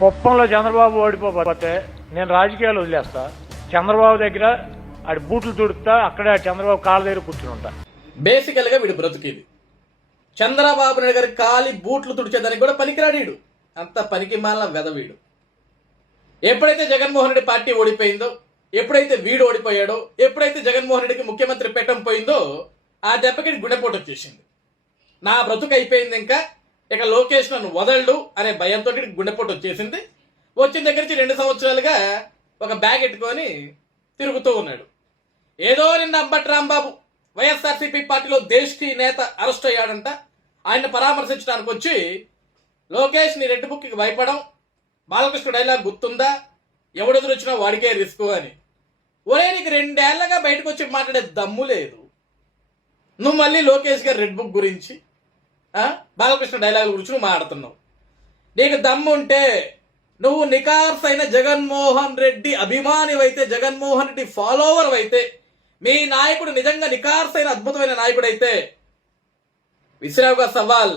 కుప్పంలో చంద్రబాబు ఓడిపోతే నేను రాజకీయాలు వదిలేస్తా. చంద్రబాబు దగ్గర ఆడి బూట్లు తుడుతా, అక్కడే చంద్రబాబు కాళ్ళ దగ్గర కూర్చుని ఉంటా. బేసికల్ గా వీడు బ్రతుకేది చంద్రబాబు నాయుడు గారి కాలి బూట్లు తుడిచేదానికి కూడా పనికిరాడీడు. అంత పనికి మాల వెదవీడు. ఎప్పుడైతే జగన్మోహన్ రెడ్డి పార్టీ ఓడిపోయిందో, ఎప్పుడైతే వీడు ఓడిపోయాడో, ఎప్పుడైతే జగన్మోహన్ రెడ్డికి ముఖ్యమంత్రి పెట్టం పోయిందో, ఆ దెబ్బకి గుండెపోటు వచ్చేసింది. నా బ్రతుకు అయిపోయింది, ఇంకా ఇక లోకేష్ నన్ను వదలడు అనే భయంతో గుండెపోటు వచ్చేసింది. వచ్చిన దగ్గర నుంచి 2 సంవత్సరాలుగా ఒక బ్యాగ్ ఎట్టుకొని తిరుగుతూ ఉన్నాడు. ఏదో నిన్న అంబటి రాంబాబు వైఎస్ఆర్సీపీ పార్టీలో దేశ్కి నేత అరెస్ట్ అయ్యాడంట. ఆయన పరామర్శించడానికి వచ్చి లోకేష్ నీ రెడ్ బుక్కి భయపడం, బాలకృష్ణ డైలాగ్ గుర్తుందా, ఎవడెదురు వచ్చినా వాడికే రిస్క్ అని. ఒరే నీకు 2 ఏళ్లగా బయటకు వచ్చి మాట్లాడే దమ్ము లేదు, నువ్వు మళ్ళీ లోకేష్ గారి రెడ్ బుక్ గురించి బాలకృష్ణ డైలాగ్ గురించి నువ్వు మాట్లాడుతున్నావు. నీకు దమ్ము ఉంటే నువ్వు నికార్స్ అయిన జగన్మోహన్ రెడ్డి అభిమానివైతే, జగన్మోహన్ రెడ్డి ఫాలోవర్ అయితే, మీ నాయకుడు నిజంగా నికార్స్ అయిన అద్భుతమైన నాయకుడు అయితే విసిరావుగా సవాల్,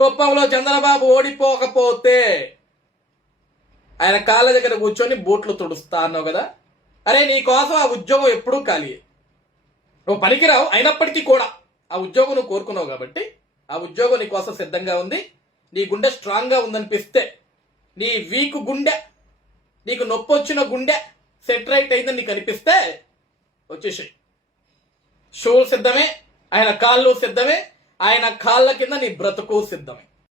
కుప్పంలో చంద్రబాబు ఓడిపోకపోతే ఆయన కాళ్ళ దగ్గర కూర్చొని బూట్లు తుడుస్తా అన్నావు కదా. అరే నీ కోసం ఆ ఉద్యోగం ఎప్పుడూ ఖాళీ. నువ్వు పనికిరావు, అయినప్పటికీ కూడా ఆ ఉద్యోగం నువ్వు కోరుకున్నావు కాబట్టి ఆ ఉద్యోగం నీ కోసం సిద్ధంగా ఉంది. నీ గుండె స్ట్రాంగ్గా ఉందనిపిస్తే, నీ వీక్ గుండె, నీకు నొప్పి వచ్చిన గుండె సెట్ రైట్ అయిందని నీకు అనిపిస్తే వచ్చేసాయి. షూలు సిద్ధమే, ఆయన కాళ్ళు సిద్ధమే, ఆయన కాళ్ళ కింద నీ బ్రతుకు సిద్ధమే.